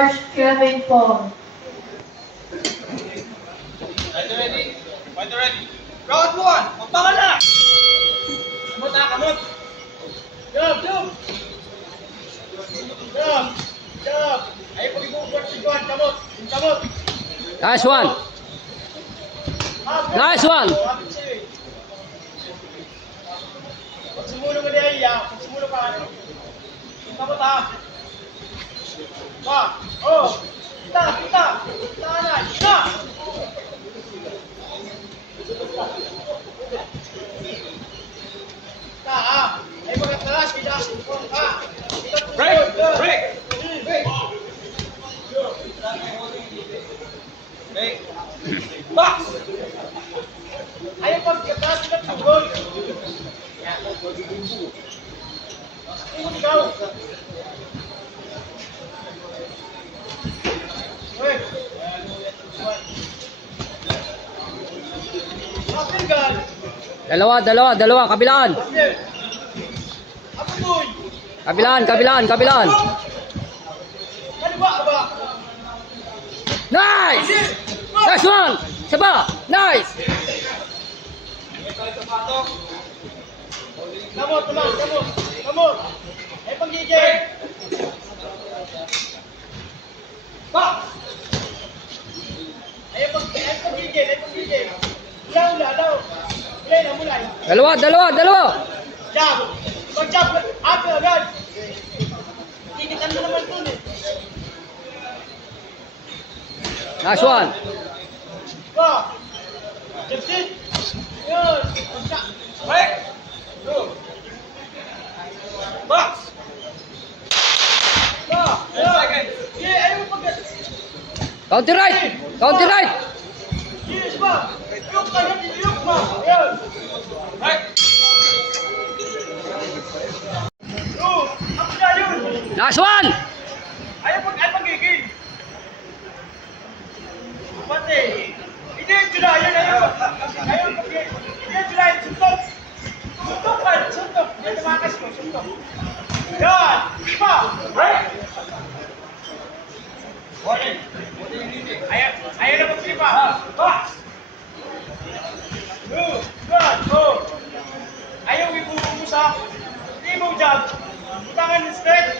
March Kevin Paul. Fighter ready? Are Fighter ready? Round one! Magpakala! Kamot na, kamot! Jump, jump! Jump! Jump! Ayaw pag-i-comfort si Juan, kamot! Kamot! Nice one! Nice one! Ah. Pag sumulo ka di ay, pag sumulo? Kamot ha! Ah. Pa. Oh. Kita, kita. Kita na. Kita. Kita ha. Ay, magkakalas. Kita. Kita. Break! Break! Break. Break! Box! Ayaw pagkakalas kita tugol. Ikot ikaw. Uy. Apil ka. Dalawa, dalawa, dalawa. Kabilaan. Kabilaan, kabilaan, kabilaan. Nice! Nice one! Saba! Nice! Kamot, kamot, kamot. Kamot. Ay panggigil. Box! Ay pag ay panggigil, ay panggigil. Ulaw, ulaw, ulaw. Mulay na, mulay. Dalawa, dalawa, dalawa. Jab! Pag-jab, agad, agad! Tinikan mo naman dun eh. Nice one. Ba! Jab din! Yun! Break! Go! Counter right! Counter right! Yes, ba! Yuk ka na, One! Ayaw pag... Ayaw pagigil! Pati! Hindi yung July, yun ayaw! Ayaw pagigil! Hindi yung July, suntok! Suntok ba? Suntok! Yan, tumakas mo, suntok! Yan! Pa! Warning! What do you need? Ayaw, ayaw na magsipa! Ng straight!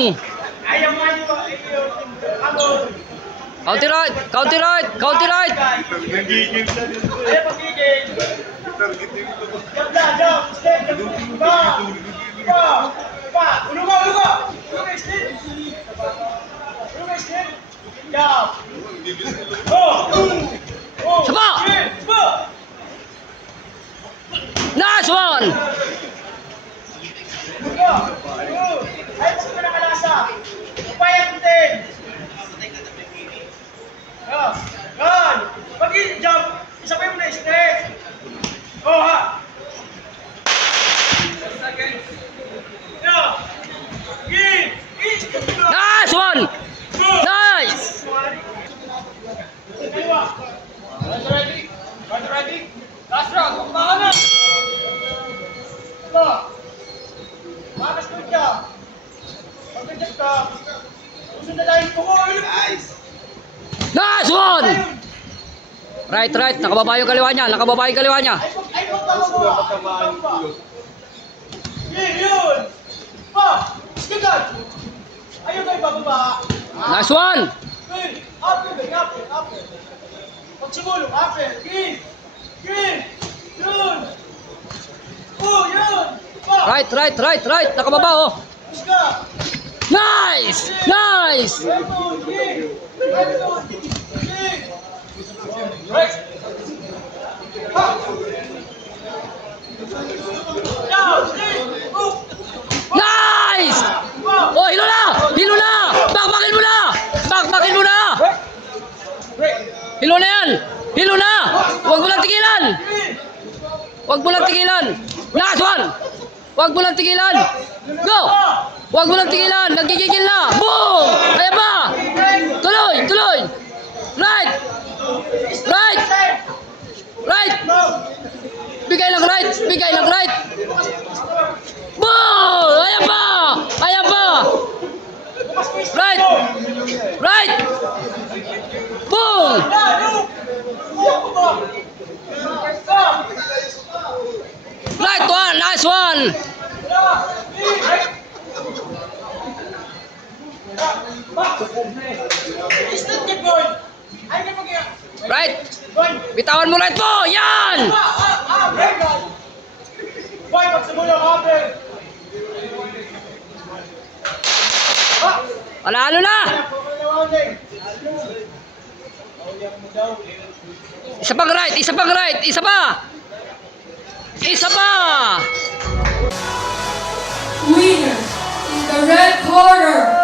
ka, straight! Jab! Oh! Oh! Saba! Straight! Saba! Nice one! Go! Go! Ay, gusto ko nakalasa. Upaya putin. Go! Gan! Pag i-jump, isabay mo na straight. Oh, ha! Go! Give! Nice one! Nice! Guys ready? Guys ready? Last round! Magpaka na! Makas ko ka. Pag-jump ka. Nice one! Right, right. Nakababa yung kaliwa niya. Nakababa yung kaliwa niya. Yun! Pa! Sigagan! Ayaw kayo bababa! Nice one! Yun! Upper, babe, upper, upper! Pag sumulong, upper! Green! Green! Yun! Oh, yun! Pa! Right, right, right, right. Nakababa oh. Ka! Nice! Nice! Nice! Oh, hilo na! Hilo na! Bakbakin mo na! Bakbakin mo na! Hilo na yan! tigilan! Huwag mo lang tigilan! Last one! Huwag mo lang tigilan! Go! Huwag mo lang tigilan! Nagigigil na! Boom! Kaya ba? Tuloy! Tuloy! Right! Right! Right! Bigay lang right! Bigay lang right! Boom! Ayan ba? Ayan ba? Right! Right! Boom! Right one! Last one! Right! Boy! Bitawan mo right mo! Yan! Boy, magsumulong ate. Ah, Panalo na! Isa pang right! Isa pang right! Isa pa! Isa pa! Winner in the red corner,